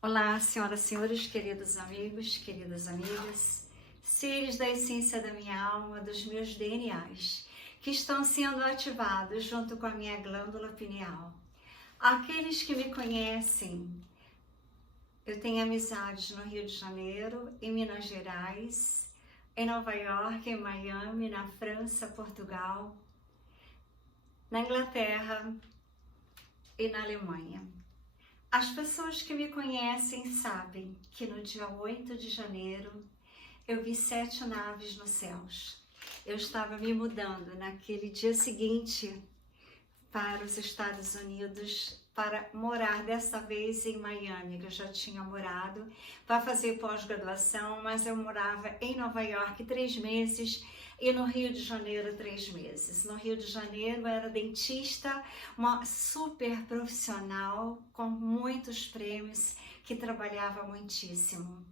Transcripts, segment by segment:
Olá, senhoras e senhores, queridos amigos, queridas amigas, seres da essência da minha alma, dos meus DNAs, que estão sendo ativados junto com a minha glândula pineal. Aqueles que me conhecem, eu tenho amizades no Rio de Janeiro, em Minas Gerais, em Nova York, em Miami, na França, Portugal, na Inglaterra e na Alemanha. As pessoas que me conhecem sabem que no dia 8 de janeiro eu vi 7 naves nos céus. Eu estava me mudando naquele dia seguinte para os Estados Unidos para morar dessa vez em Miami, que eu já tinha morado, para fazer pós-graduação, mas eu morava em Nova York 3 meses e no Rio de Janeiro 3 meses. No Rio de Janeiro eu era dentista, uma super profissional com muitos prêmios, que trabalhava muitíssimo.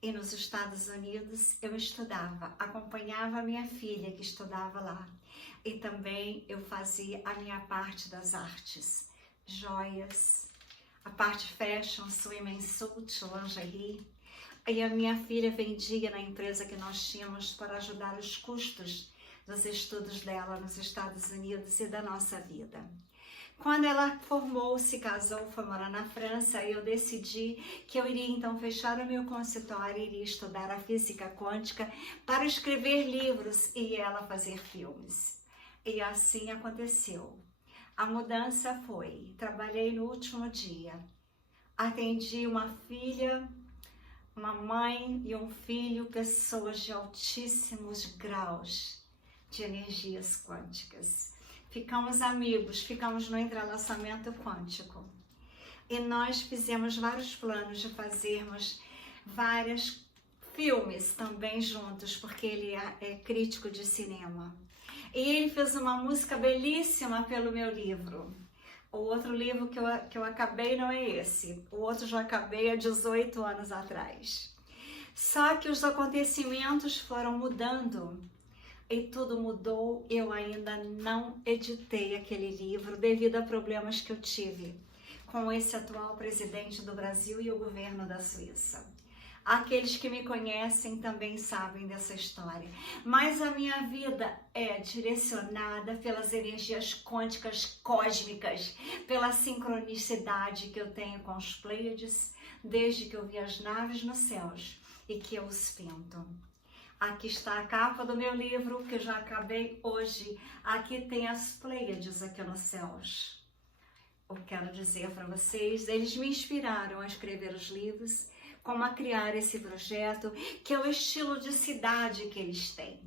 E nos Estados Unidos eu estudava, acompanhava a minha filha que estudava lá. E também eu fazia a minha parte das artes, joias, a parte fashion, swimsuit, lingerie. E a minha filha vendia na empresa que nós tínhamos para ajudar os custos dos estudos dela nos Estados Unidos e da nossa vida. Quando ela formou-se, casou, foi morar na França, eu decidi que eu iria então fechar o meu consultório e iria estudar a física quântica para escrever livros e ela fazer filmes. E assim aconteceu. A mudança foi, trabalhei no último dia, atendi uma filha, uma mãe e um filho, pessoas de altíssimos graus de energias quânticas. Ficamos amigos, ficamos no entrelaçamento quântico. E nós fizemos vários planos de fazermos vários filmes também juntos, porque ele é crítico de cinema. E ele fez uma música belíssima pelo meu livro. O outro livro que eu acabei não é esse. O outro já acabei há 18 anos atrás. Só que os acontecimentos foram mudando. E tudo mudou, eu ainda não editei aquele livro devido a problemas que eu tive com esse atual presidente do Brasil e o governo da Suíça. Aqueles que me conhecem também sabem dessa história. Mas a minha vida é direcionada pelas energias quânticas cósmicas, pela sincronicidade que eu tenho com os Pleiades, desde que eu vi as naves nos céus e que eu os pinto. Aqui está a capa do meu livro, que eu já acabei hoje. Aqui tem as Pleiades aqui nos céus. Eu quero dizer para vocês, eles me inspiraram a escrever os livros, como a criar esse projeto, que é o estilo de cidade que eles têm.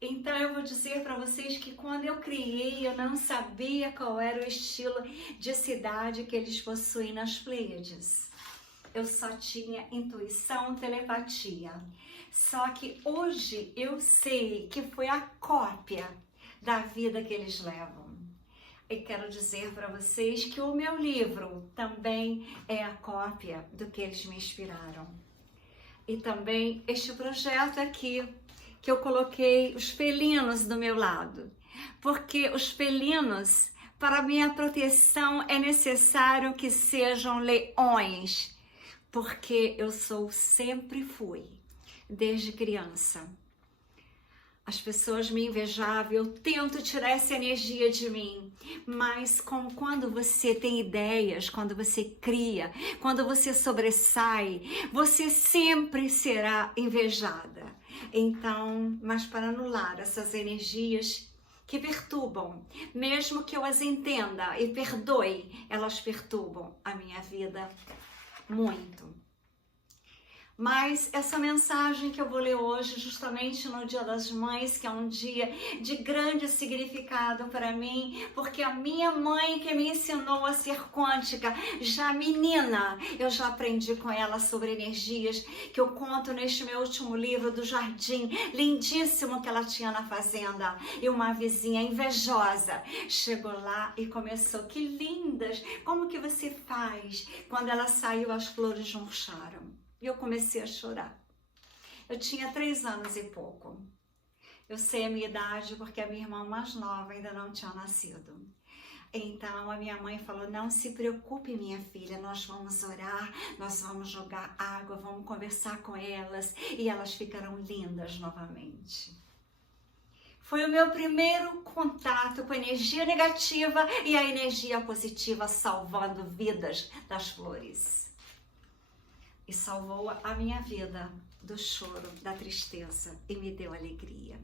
Então eu vou dizer para vocês que quando eu criei, eu não sabia qual era o estilo de cidade que eles possuem nas Pleiades. Eu só tinha intuição, telepatia. Só que hoje eu sei que foi a cópia da vida que eles levam. E quero dizer para vocês que o meu livro também é a cópia do que eles me inspiraram. E também este projeto aqui, que eu coloquei os felinos do meu lado. Porque os felinos, para minha proteção, é necessário que sejam leões. Porque eu sempre fui, desde criança. As pessoas me invejavam, eu tento tirar essa energia de mim, mas como quando você tem ideias, quando você cria, quando você sobressai, você sempre será invejada. Então, mas para anular essas energias que perturbam, mesmo que eu as entenda e perdoe, elas perturbam a minha vida muito. Mas essa mensagem que eu vou ler hoje, justamente no Dia das Mães, que é um dia de grande significado para mim, porque a minha mãe que me ensinou a ser quântica, já menina, eu já aprendi com ela sobre energias, que eu conto neste meu último livro do jardim, lindíssimo que ela tinha na fazenda. E uma vizinha invejosa chegou lá e começou, que lindas, como que você faz? Quando ela saiu, as flores murcharam. E eu comecei a chorar. Eu tinha 3 anos e pouco. Eu sei a minha idade porque a minha irmã mais nova ainda não tinha nascido. Então a minha mãe falou, não se preocupe, minha filha, nós vamos orar, nós vamos jogar água, vamos conversar com elas e elas ficarão lindas novamente. Foi o meu primeiro contato com a energia negativa e a energia positiva salvando vidas das flores. E salvou a minha vida do choro, da tristeza e me deu alegria.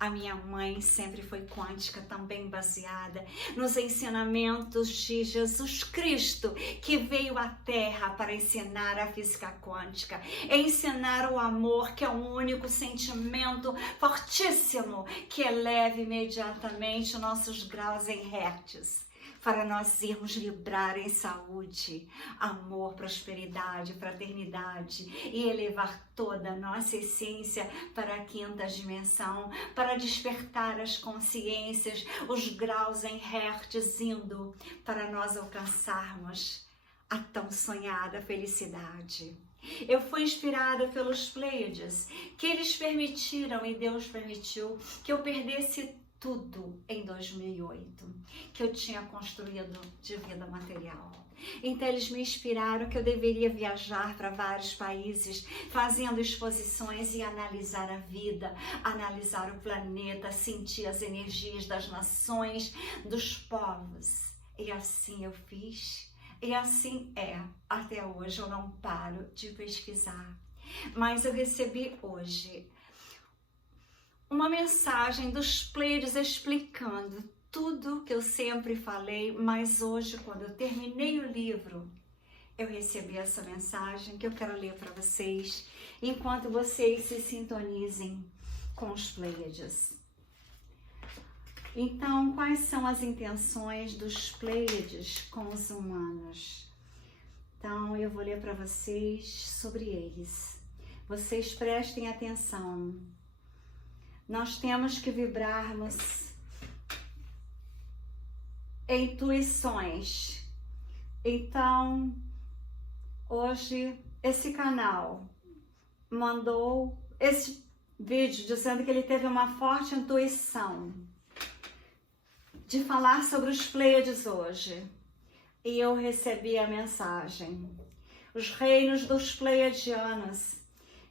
A minha mãe sempre foi quântica, também baseada nos ensinamentos de Jesus Cristo, que veio à Terra para ensinar a física quântica, ensinar o amor, que é um único sentimento fortíssimo, que eleva imediatamente nossos graus em hertz, para nós irmos vibrar em saúde, amor, prosperidade, fraternidade e elevar toda a nossa essência para a quinta dimensão, para despertar as consciências, os graus em hertz indo para nós alcançarmos a tão sonhada felicidade. Eu fui inspirada pelos Pleiades, que eles permitiram e Deus permitiu que eu perdesse tudo em 2008, que eu tinha construído de vida material. Então eles me inspiraram que eu deveria viajar para vários países, fazendo exposições e analisar a vida, analisar o planeta, sentir as energias das nações, dos povos. E assim eu fiz, e assim é. Até hoje eu não paro de pesquisar. Mas eu recebi hoje uma mensagem dos Pleiades explicando tudo que eu sempre falei, mas hoje, quando eu terminei o livro, eu recebi essa mensagem que eu quero ler para vocês, enquanto vocês se sintonizem com os Pleiades. Então, quais são as intenções dos Pleiades com os humanos? Então, eu vou ler para vocês sobre eles. Vocês prestem atenção. Nós temos que vibrarmos intuições. Então, hoje, esse canal mandou esse vídeo dizendo que ele teve uma forte intuição de falar sobre os Pleiades hoje. E eu recebi a mensagem. Os reinos dos Pleiadianos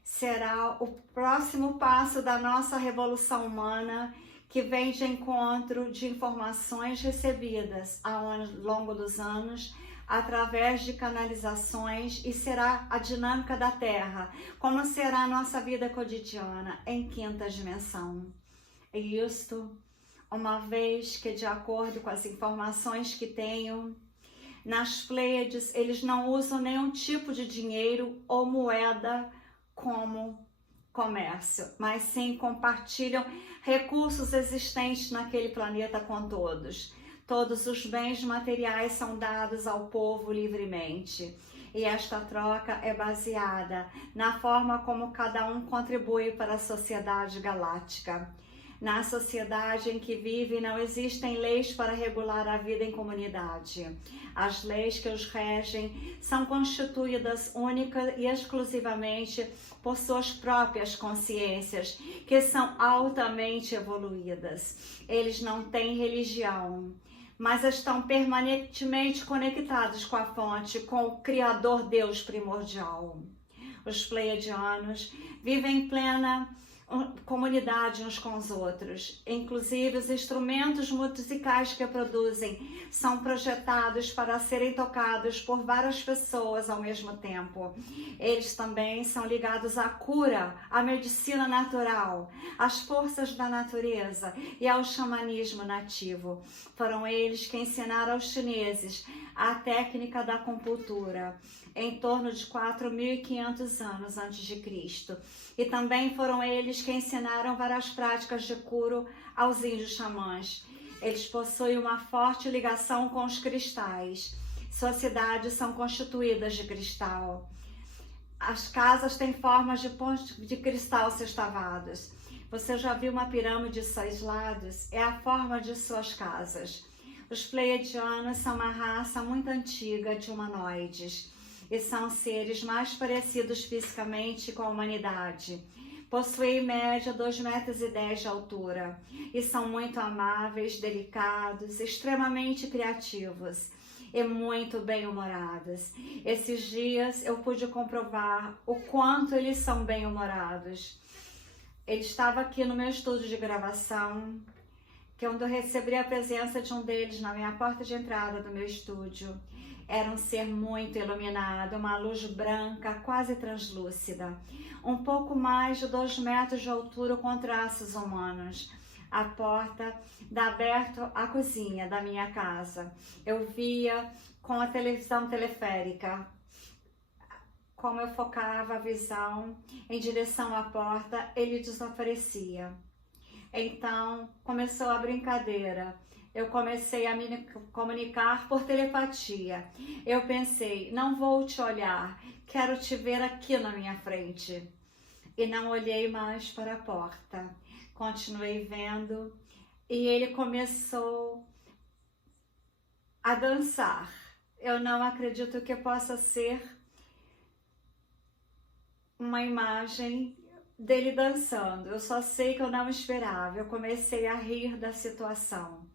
será o próximo passo da nossa revolução humana, que vem de encontro de informações recebidas ao longo dos anos, através de canalizações, e será a dinâmica da Terra, como será a nossa vida cotidiana em quinta dimensão. E isto, uma vez que, de acordo com as informações que tenho, nas Pleiades, eles não usam nenhum tipo de dinheiro ou moeda como comércio, mas sim compartilham recursos existentes naquele planeta com todos. Todos os bens materiais são dados ao povo livremente. E esta troca é baseada na forma como cada um contribui para a sociedade galáctica. Na sociedade em que vive, não existem leis para regular a vida em comunidade. As leis que os regem são constituídas única e exclusivamente por suas próprias consciências, que são altamente evoluídas. Eles não têm religião, mas estão permanentemente conectados com a fonte, com o Criador Deus primordial. Os Pleiadianos vivem em plena comunidade uns com os outros. Inclusive, os instrumentos musicais que produzem são projetados para serem tocados por várias pessoas ao mesmo tempo. Eles também são ligados à cura, à medicina natural, às forças da natureza e ao xamanismo nativo. Foram eles que ensinaram aos chineses a técnica da acupuntura em torno de 4.500 anos antes de Cristo. E também foram eles que ensinaram várias práticas de cura aos índios xamãs. Eles possuem uma forte ligação com os cristais. Suas cidades são constituídas de cristal. As casas têm formas de pontos de cristal sextavados. Você já viu uma pirâmide de 6 lados? É a forma de suas casas. Os Pleiadianos são uma raça muito antiga de humanoides e são seres mais parecidos fisicamente com a humanidade. Possuem em média 2,10 metros de altura e são muito amáveis, delicados, extremamente criativos e muito bem-humorados. Esses dias eu pude comprovar o quanto eles são bem-humorados. Ele estava aqui no meu estúdio de gravação, que quando eu recebi a presença de um deles na minha porta de entrada do meu estúdio, era um ser muito iluminado, uma luz branca, quase translúcida, um pouco mais de 2 metros de altura com traços humanos. A porta dá aberto à cozinha da minha casa. Eu via com a televisão teleférica, como eu focava a visão em direção à porta, ele desaparecia. Então começou a brincadeira. Eu comecei a me comunicar por telepatia. Eu pensei, não vou te olhar, quero te ver aqui na minha frente. E não olhei mais para a porta. Continuei vendo e ele começou a dançar. Eu não acredito que possa ser uma imagem dele dançando. Eu só sei que eu não esperava. Eu comecei a rir da situação.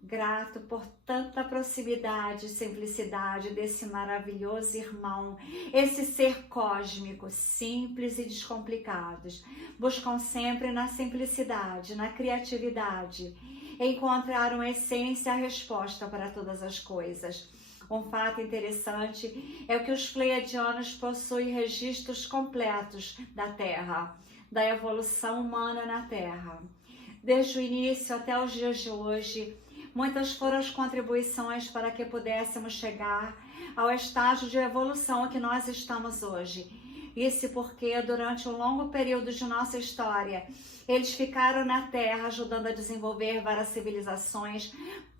Grato por tanta proximidade e simplicidade desse maravilhoso irmão, esse ser cósmico, simples e descomplicados. Buscam sempre na simplicidade, na criatividade, encontrar uma essência, a resposta para todas as coisas. Um fato interessante é que os pleiadianos possuem registros completos da Terra, da evolução humana na Terra. Desde o início até os dias de hoje, muitas foram as contribuições para que pudéssemos chegar ao estágio de evolução a que nós estamos hoje. Isso porque, durante um longo período de nossa história, eles ficaram na Terra ajudando a desenvolver várias civilizações,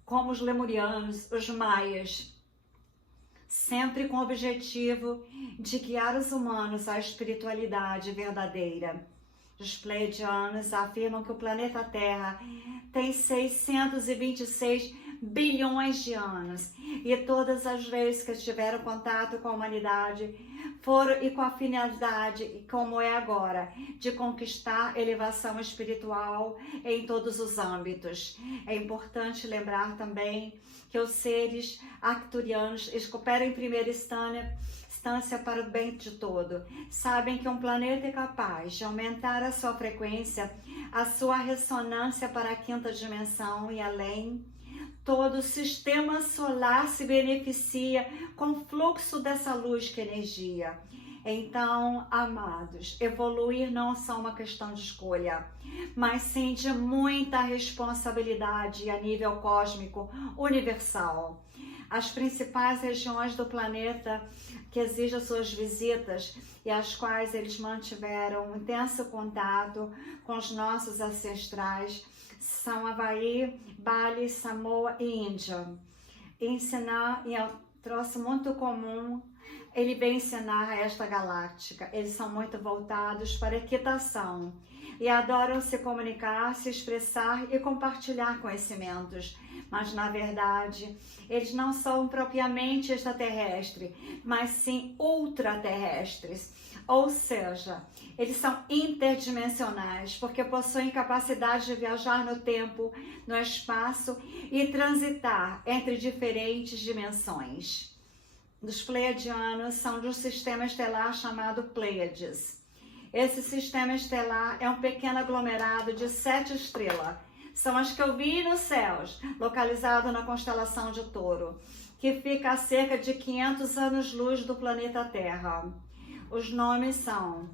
como os lemurianos, os maias, sempre com o objetivo de guiar os humanos à espiritualidade verdadeira. Os pleiadianos afirmam que o planeta Terra tem 626 bilhões de anos e todas as vezes que tiveram contato com a humanidade foram e com a finalidade, como é agora, de conquistar elevação espiritual em todos os âmbitos. É importante lembrar também que os seres arcturianos cooperam em primeira instância para o bem de todo. Sabem que um planeta é capaz de aumentar a sua frequência, a sua ressonância para a quinta dimensão e além. Todo o sistema solar se beneficia com o fluxo dessa luz que é energia. Então, amados, evoluir não é só uma questão de escolha, mas sim de muita responsabilidade a nível cósmico universal. As principais regiões do planeta que exigem suas visitas e as quais eles mantiveram um intenso contato com os nossos ancestrais são Havaí, Bali, Samoa e Índia. Ensinar é um troço muito comum. Ele vem ensinar a esta galáctica. Eles são muito voltados para a equitação e adoram se comunicar, se expressar e compartilhar conhecimentos. Mas, na verdade, eles não são propriamente extraterrestres, mas sim ultraterrestres. Ou seja, eles são interdimensionais, porque possuem capacidade de viajar no tempo, no espaço e transitar entre diferentes dimensões. Os pleiadianos são de um sistema estelar chamado Pleiades. Esse sistema estelar é um pequeno aglomerado de 7 estrelas. São as que eu vi nos céus, localizado na constelação de Touro, que fica a cerca de 500 anos-luz do planeta Terra. Os nomes são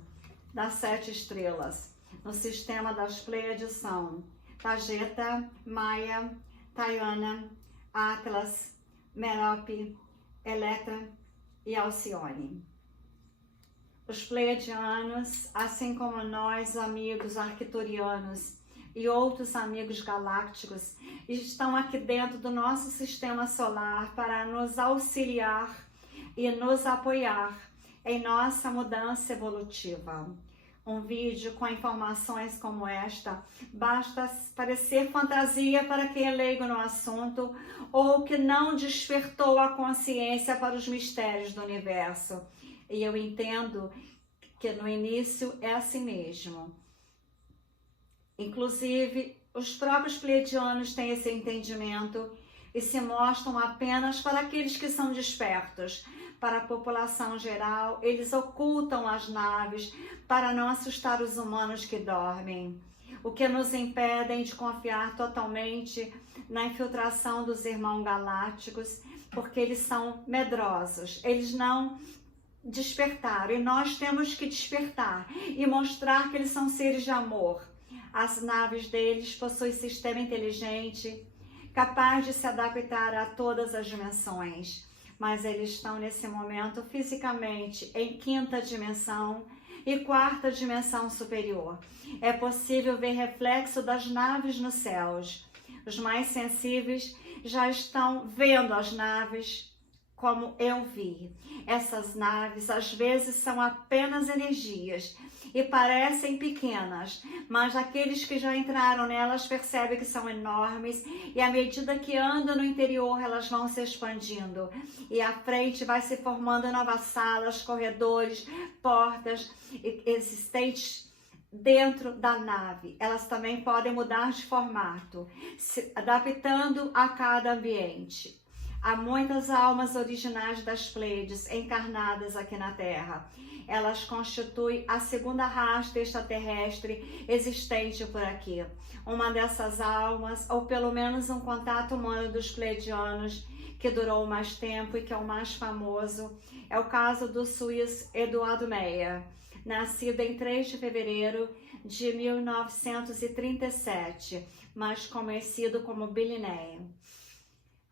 das 7 estrelas. No sistema das Pleiades são Tageta, Maia, Tayana, Atlas, Merope, Eletra e Alcione. Os pleiadianos, assim como nós, amigos arcturianos e outros amigos galácticos, estão aqui dentro do nosso sistema solar para nos auxiliar e nos apoiar em nossa mudança evolutiva. Um vídeo com informações como esta basta parecer fantasia para quem é leigo no assunto ou que não despertou a consciência para os mistérios do universo. E eu entendo que no início é assim mesmo. Inclusive, os próprios pleiadianos têm esse entendimento e se mostram apenas para aqueles que são despertos. Para a população geral, eles ocultam as naves para não assustar os humanos que dormem, o que nos impede de confiar totalmente na infiltração dos irmãos galácticos, porque eles são medrosos, eles não despertaram e nós temos que despertar e mostrar que eles são seres de amor. As naves deles possuem sistema inteligente, capaz de se adaptar a todas as dimensões, mas eles estão nesse momento fisicamente em quinta dimensão e quarta dimensão superior. É possível ver reflexo das naves nos céus. Os mais sensíveis já estão vendo as naves como eu vi. Essas naves às vezes são apenas energias e parecem pequenas, mas aqueles que já entraram nelas percebem que são enormes e à medida que andam no interior elas vão se expandindo e à frente vai se formando novas salas, corredores, portas existentes dentro da nave. Elas também podem mudar de formato, se adaptando a cada ambiente. Há muitas almas originais das Pleiades encarnadas aqui na Terra. Elas constituem a segunda raça extraterrestre existente por aqui. Uma dessas almas, ou pelo menos um contato humano dos pleiadianos, que durou mais tempo e que é o mais famoso, é o caso do suíço Eduardo Meyer, nascido em 3 de fevereiro de 1937, mais conhecido como Billy Neil.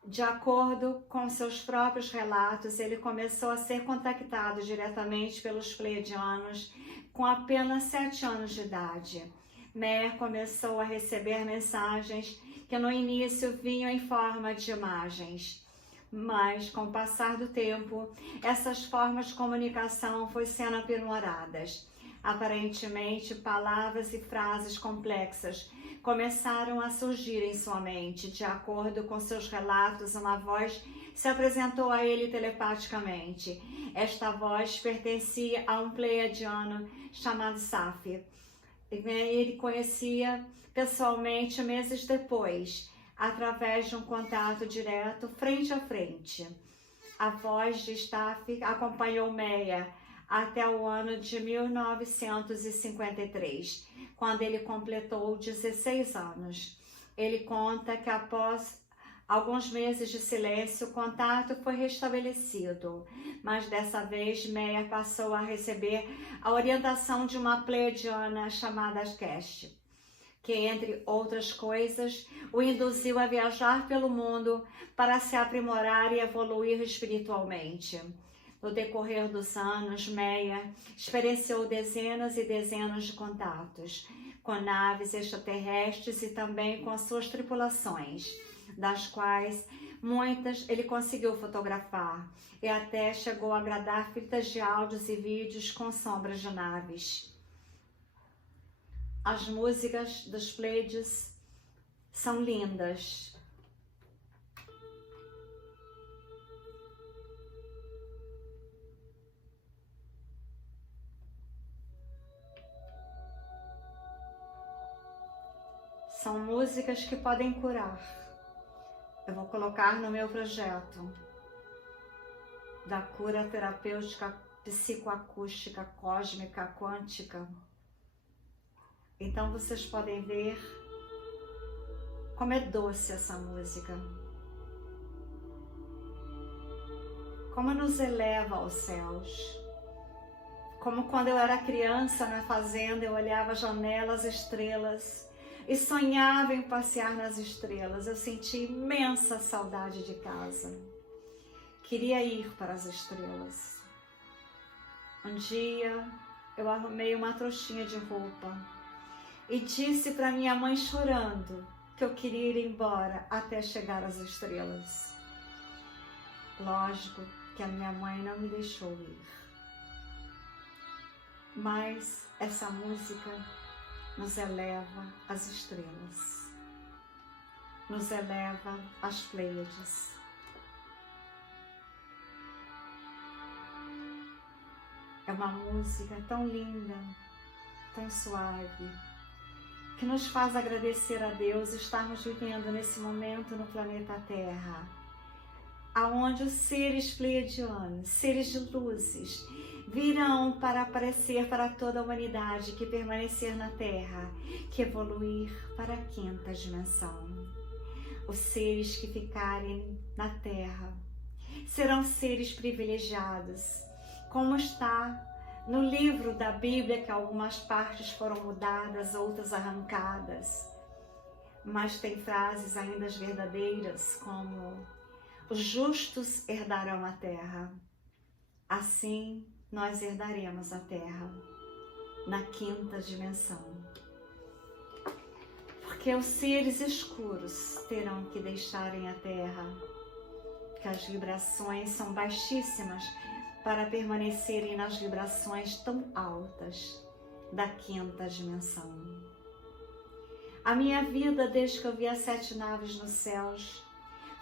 De acordo com seus próprios relatos, ele começou a ser contactado diretamente pelos pleiadianos com apenas 7 anos de idade. Meyer começou a receber mensagens que no início vinham em forma de imagens, mas com o passar do tempo, essas formas de comunicação foram sendo aprimoradas. Aparentemente, palavras e frases complexas começaram a surgir em sua mente. De acordo com seus relatos, uma voz se apresentou a ele telepaticamente. Esta voz pertencia a um pleiadiano chamado Safi. Ele conhecia pessoalmente meses depois, através de um contato direto, frente a frente. A voz de Safi acompanhou Meyer até o ano de 1953, quando ele completou 16 anos. Ele conta que após alguns meses de silêncio, o contato foi restabelecido, mas dessa vez Meyer passou a receber a orientação de uma pleiadiana chamada Cash, que, entre outras coisas, o induziu a viajar pelo mundo para se aprimorar e evoluir espiritualmente. No decorrer dos anos, Meyer experienciou dezenas e dezenas de contatos com naves extraterrestres e também com suas tripulações, das quais muitas ele conseguiu fotografar e até chegou a gravar fitas de áudios e vídeos com sombras de naves. As músicas dos Pleiades são lindas. São músicas que podem curar. Eu vou colocar no meu projeto da cura terapêutica, psicoacústica, cósmica, quântica. Então vocês podem ver como é doce essa música. Como nos eleva aos céus. Como quando eu era criança na fazenda, eu olhava a janela, as estrelas, e sonhava em passear nas estrelas. Eu senti imensa saudade de casa. Queria ir para as estrelas. Um dia eu arrumei uma trouxinha de roupa e disse para minha mãe chorando que eu queria ir embora até chegar às estrelas. Lógico que a minha mãe não me deixou ir. Mas essa música nos eleva às estrelas, nos eleva às Pleiades. É uma música tão linda, tão suave, que nos faz agradecer a Deus estarmos vivendo nesse momento no planeta Terra, aonde os seres pleiadianos, seres de luzes, virão para aparecer para toda a humanidade que permanecer na Terra, que evoluir para a quinta dimensão. Os seres que ficarem na Terra serão seres privilegiados, como está no livro da Bíblia, que algumas partes foram mudadas, outras arrancadas, mas tem frases ainda verdadeiras, como: os justos herdarão a terra. Assim nós herdaremos a terra na quinta dimensão. Porque os seres escuros terão que deixarem a terra, que as vibrações são baixíssimas para permanecerem nas vibrações tão altas da quinta dimensão. A minha vida, desde que eu vi as 7 naves nos céus,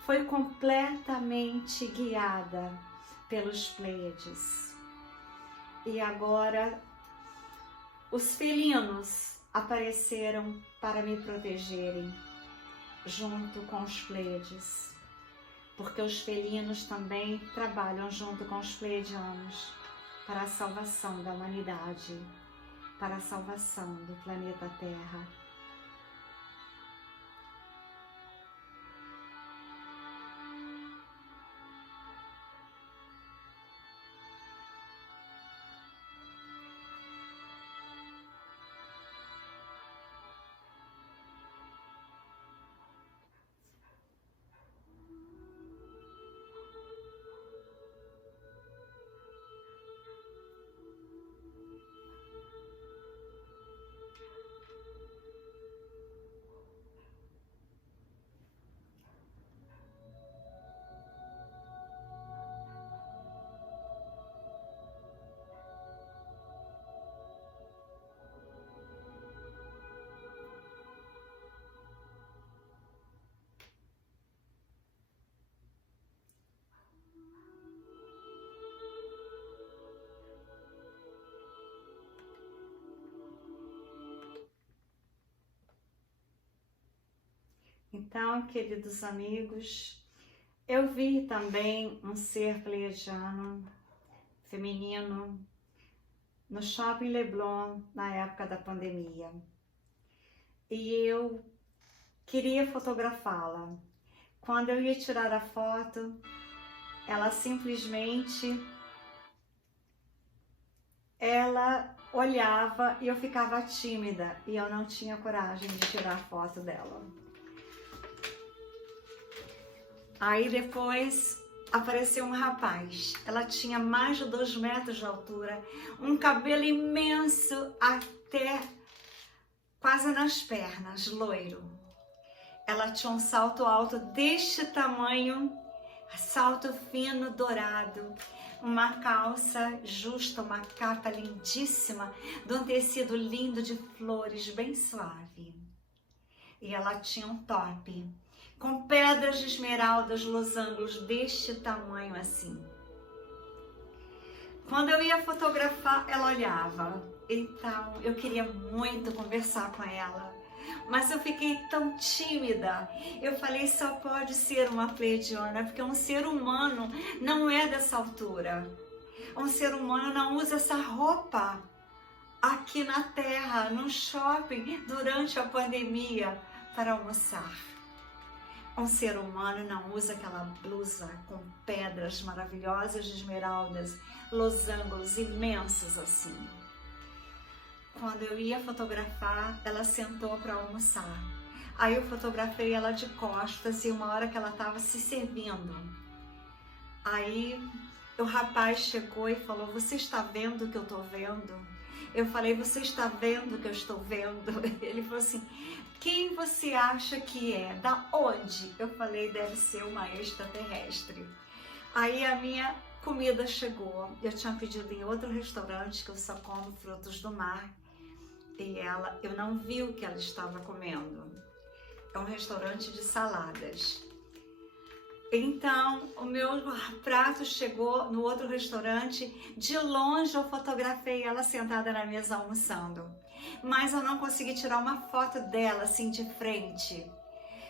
foi completamente guiada pelos Pleiades. E agora os felinos apareceram para me protegerem, junto com os Pleiades. Porque os felinos também trabalham junto com os pleiadianos para a salvação da humanidade, para a salvação do planeta Terra. Então, queridos amigos, eu vi também um ser pleiadiano feminino no Shopping Leblon na época da pandemia. E eu queria fotografá-la. Quando eu ia tirar a foto, ela simplesmente olhava e eu ficava tímida e eu não tinha coragem de tirar foto dela. Aí depois apareceu um rapaz, ela tinha mais de 2 metros de altura, um cabelo imenso até quase nas pernas, loiro. Ela tinha um salto alto deste tamanho, salto fino, dourado, uma calça justa, uma capa lindíssima, de um tecido lindo de flores, bem suave. E ela tinha um top com pedras de esmeraldas, losangos deste tamanho assim. Quando eu ia fotografar, ela olhava. Então, eu queria muito conversar com ela, mas eu fiquei tão tímida. Eu falei, só pode ser uma pleiadiana, porque um ser humano não é dessa altura. Um ser humano não usa essa roupa aqui na Terra, no shopping, durante a pandemia, para almoçar. Um ser humano não usa aquela blusa com pedras maravilhosas de esmeraldas, losangos imensos assim. Quando eu ia fotografar, ela sentou para almoçar. Aí eu fotografei ela de costas e uma hora que ela estava se servindo. Aí o rapaz chegou e falou, você está vendo o que eu estou vendo? Eu falei, você está vendo o que eu estou vendo? Ele falou assim, quem você acha que é? Da onde? Eu falei, deve ser uma extraterrestre. Aí a minha comida chegou. Eu tinha pedido em outro restaurante, que eu só como frutos do mar. E eu não vi o que ela estava comendo. É um restaurante de saladas. Então, o meu prato chegou no outro restaurante. De longe eu fotografei ela sentada na mesa almoçando. Mas eu não consegui tirar uma foto dela assim de frente.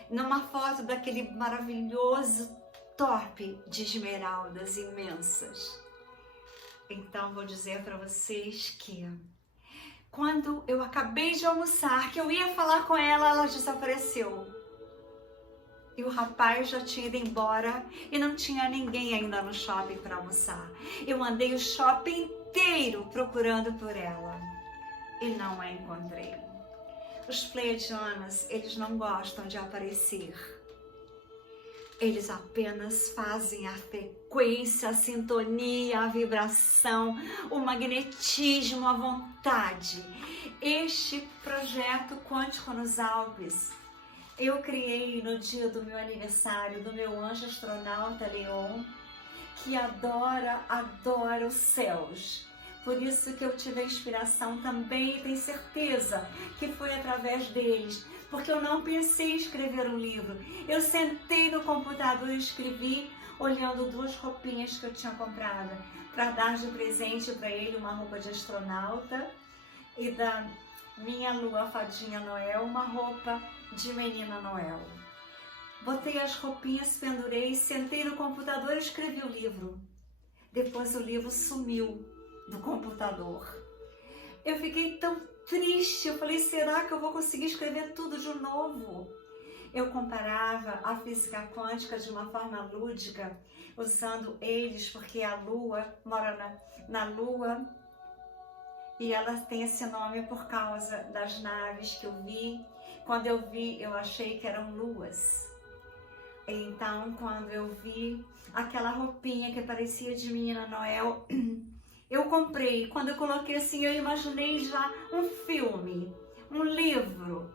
Numa foto daquele maravilhoso top de esmeraldas imensas. Então, vou dizer para vocês que quando eu acabei de almoçar, que eu ia falar com ela, ela desapareceu. E o rapaz já tinha ido embora e não tinha ninguém ainda no shopping para almoçar. Eu andei o shopping inteiro procurando por ela e não a encontrei. Os pleiadianos, eles não gostam de aparecer. Eles apenas fazem a frequência, a sintonia, a vibração, o magnetismo, a vontade. Este projeto Quântico nos Alpes, eu criei no dia do meu aniversário, do meu anjo astronauta Leon, que adora os céus. Por isso que eu tive a inspiração também e tenho certeza que foi através deles. Porque eu não pensei em escrever um livro. Eu sentei no computador e escrevi olhando duas roupinhas que eu tinha comprado para dar de presente para ele, uma roupa de astronauta, e da minha lua fadinha Noel, uma roupa de menina Noel. Botei as roupinhas, pendurei, sentei no computador e escrevi o livro. Depois o livro sumiu do computador. Eu fiquei tão triste, eu falei, será que eu vou conseguir escrever tudo de novo? Eu comparava a física quântica de uma forma lúdica, usando eles, porque a Lua mora na Lua, e ela tem esse nome por causa das naves que eu vi. Quando eu vi, eu achei que eram luas. Então, quando eu vi aquela roupinha que parecia de menina Noel, eu comprei. Quando eu coloquei assim, eu imaginei já um filme, um livro.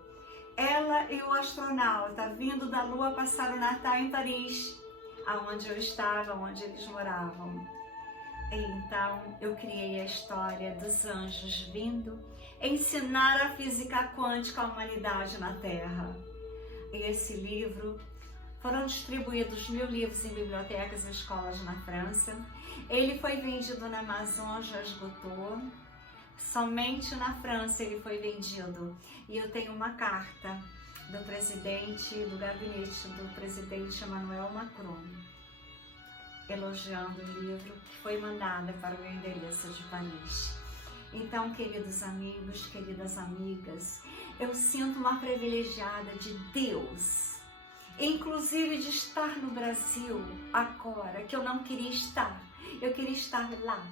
Ela e o astronauta vindo da Lua passar o Natal em Paris, aonde eu estava, onde eles moravam. Então, eu criei a história dos anjos vindo ensinar a física quântica à humanidade na Terra. E esse livro, foram distribuídos 1000 livros em bibliotecas e escolas na França. Ele foi vendido na Amazon, já esgotou. Somente na França ele foi vendido. E eu tenho uma carta do presidente, do gabinete do presidente Emmanuel Macron, elogiando o livro, que foi mandada para o meu endereço de Paris. Então, queridos amigos, queridas amigas, eu sinto uma privilegiada de Deus, inclusive de estar no Brasil agora, que eu não queria estar, eu queria estar lá.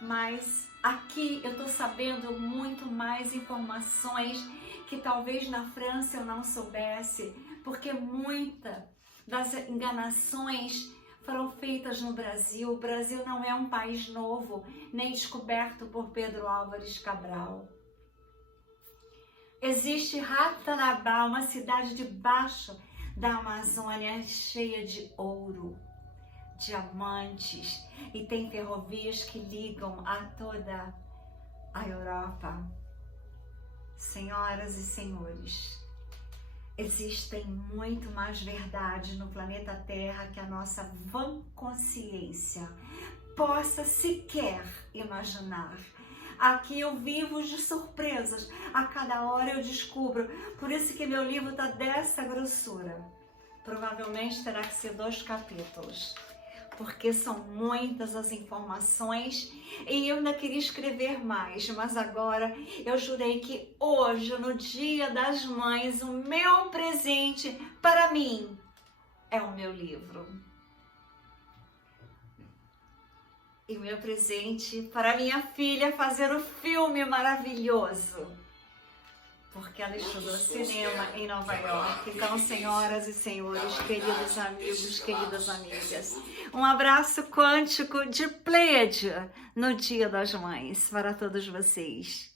Mas aqui eu estou sabendo muito mais informações que talvez na França eu não soubesse, porque muitas das enganações foram feitas no Brasil. O Brasil não é um país novo, nem descoberto por Pedro Álvares Cabral. Existe Ratanabá, uma cidade debaixo da Amazônia cheia de ouro, diamantes, e tem ferrovias que ligam a toda a Europa. Senhoras e senhores, existem muito mais verdade no planeta Terra que a nossa vã consciência possa sequer imaginar. Aqui eu vivo de surpresas, a cada hora eu descubro, por isso que meu livro está dessa grossura. Provavelmente terá que ser 2 capítulos, porque são muitas as informações e eu ainda queria escrever mais, mas agora eu jurei que hoje, no Dia das Mães, o meu presente para mim é o meu livro. E o meu presente para minha filha é fazer o filme maravilhoso, porque ela estudou cinema em Nova York. Então, senhoras e senhores, queridos amigos, queridas amigas, um abraço quântico de Pleiade no Dia das Mães para todos vocês.